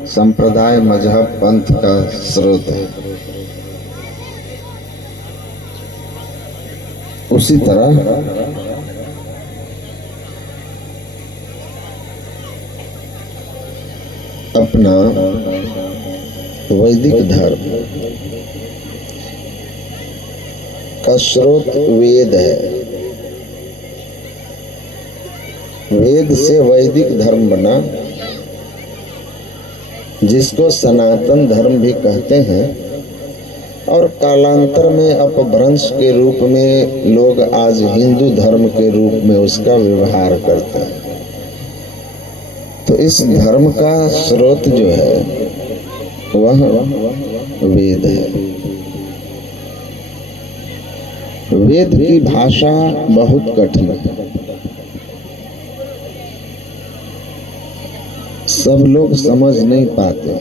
संप्रदाय, मजहब, पंथ का स्रोत है। उसी तरह अपना वैदिक धर्म का स्रोत वेद है। वेद से वैदिक धर्म बना, जिसको सनातन धर्म भी कहते हैं, और कालांतर में अपभ्रंश के रूप में लोग आज हिंदू धर्म के रूप में उसका व्यवहार करते हैं। तो इस धर्म का स्रोत जो है वह वेद है। वेद की भाषा बहुत कठिन है, सब लोग समझ नहीं पाते।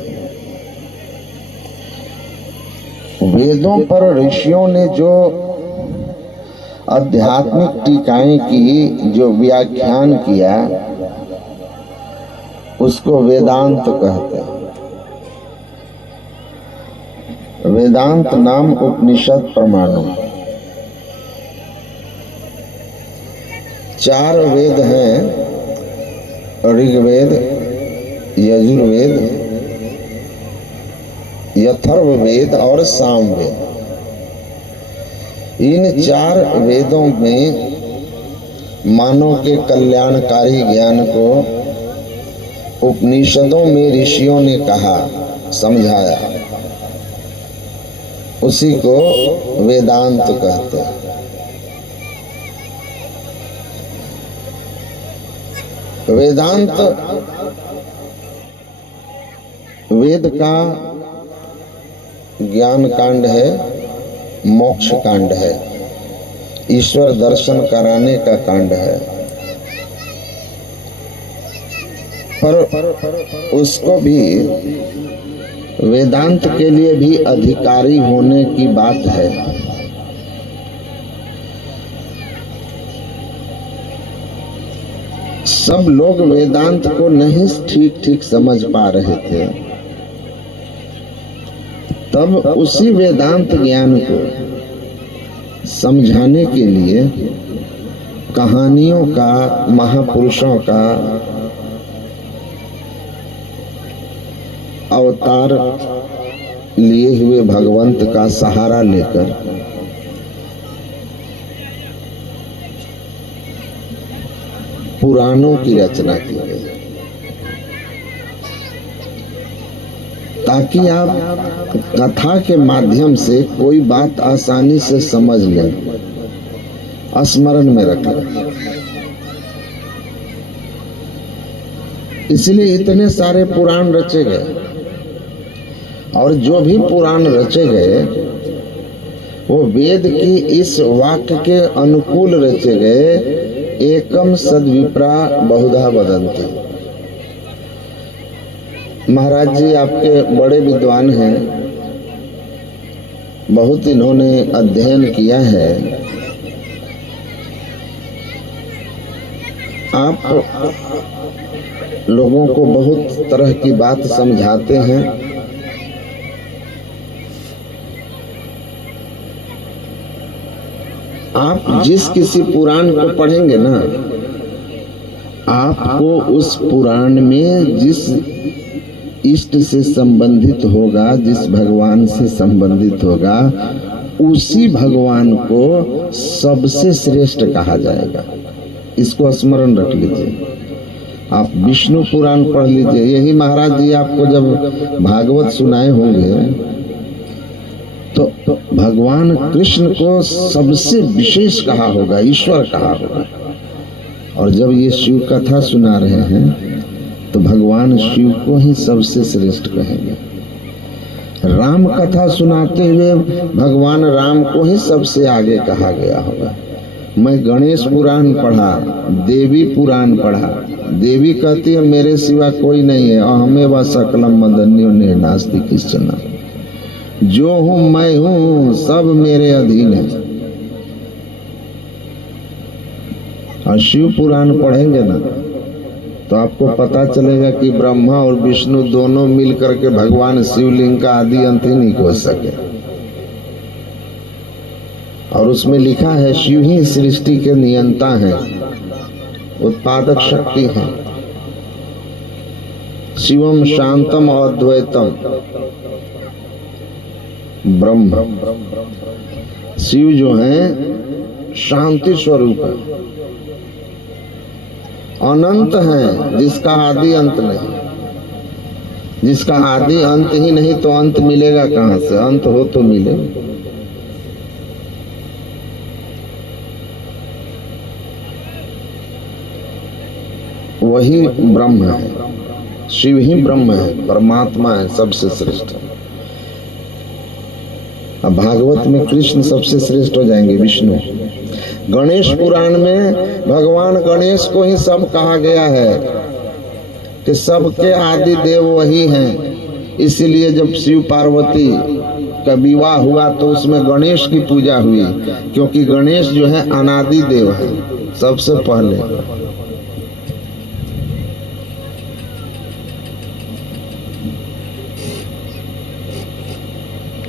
वेदों पर ऋषियों ने जो आध्यात्मिक टीकाएं की, जो व्याख्यान किया, उसको वेदांत कहते हैं। वेदांत नाम उपनिषद प्रमाणों। 4 वेद हैं, ऋग्वेद, यजुर्वेद, अथर्ववेद और सामवेद। इन 4 वेदों में मानव के कल्याणकारी ज्ञान को उपनिषदों में ऋषियों ने कहा, समझाया, उसी को वेदांत कहते हैं। वेदांत वेद का ज्ञान कांड है, मोक्ष कांड है, ईश्वर दर्शन कराने का कांड है। पर उसको भी, वेदांत के लिए भी अधिकारी होने की बात है। सब लोग वेदांत को नहीं ठीक समझ पा रहे थे। तब उसी वेदांत ज्ञान को समझाने के लिए कहानियों का, महापुरुषों का अवतार लिए हुए भगवंत का सहारा लेकर पुराणों की रचना की गई, ताकि आप कथा के माध्यम से कोई बात आसानी से समझ लें, स्मरण में रख लें। इसलिए इतने सारे पुराण रचे गए, और जो भी पुराण रचे गए वो वेद की इस वाक्य के अनुकूल रचे गए, एकम सद्विप्रा बहुधा वदन्ति। महाराज जी आपके बड़े विद्वान हैं, बहुत इन्होंने अध्ययन किया है। आप लोगों को बहुत तरह की बात समझाते हैं। आप जिस किसी पुराण को पढ़ेंगे ना, आपको उस पुराण में जिस इष्ट से संबंधित होगा, जिस भगवान से संबंधित होगा, उसी भगवान को सबसे श्रेष्ठ कहा जाएगा। इसको स्मरण रख लीजिए। आप विष्णु पुराण पढ़ लीजिए। यही महाराज जी आपको जब भागवत सुनाए होंगे तो भगवान कृष्ण को सबसे विशेष कहा होगा, ईश्वर कहा होगा। और जब ये शिव कथा सुना रहे हैं तो भगवान शिव को ही सबसे श्रेष्ठ कहेंगे। राम कथा सुनाते हुए भगवान राम को ही सबसे आगे कहा गया होगा। मैं गणेश पुराण पढ़ा, देवी पुराण पढ़ा, देवी कहती है मेरे सिवा कोई नहीं है, अहमे व सकलम मदन्यो ने नास्ति किंचन। जो हूँ मैं हूँ, सब मेरे अधीन है। और शिव पुराण पढ़ेंगे ना तो आपको पता चलेगा कि ब्रह्मा और विष्णु दोनों मिल करके भगवान शिवलिंग का आदि अंत ही नहीं खोज सके। और उसमें लिखा है शिव ही सृष्टि के नियंता हैं, उत्पादक शक्ति है। शिवम शांतम अद्वैतम ब्रह्म, शिव जो है शांति स्वरूप है, अनंत है, जिसका आदि अंत नहीं। जिसका आदि अंत ही नहीं तो अंत मिलेगा कहां से? अंत हो तो मिले। वही ब्रह्म है, शिव ही ब्रह्म है, परमात्मा है, सबसे श्रेष्ठ। अब भागवत में कृष्ण सबसे श्रेष्ठ हो जाएंगे, विष्णु। गणेश पुराण में भगवान गणेश को ही सब कहा गया है कि सबके आदि देव वही हैं। इसीलिए जब शिव पार्वती का विवाह हुआ तो उसमें गणेश की पूजा हुई, क्योंकि गणेश जो है अनादि देव है, सबसे पहले।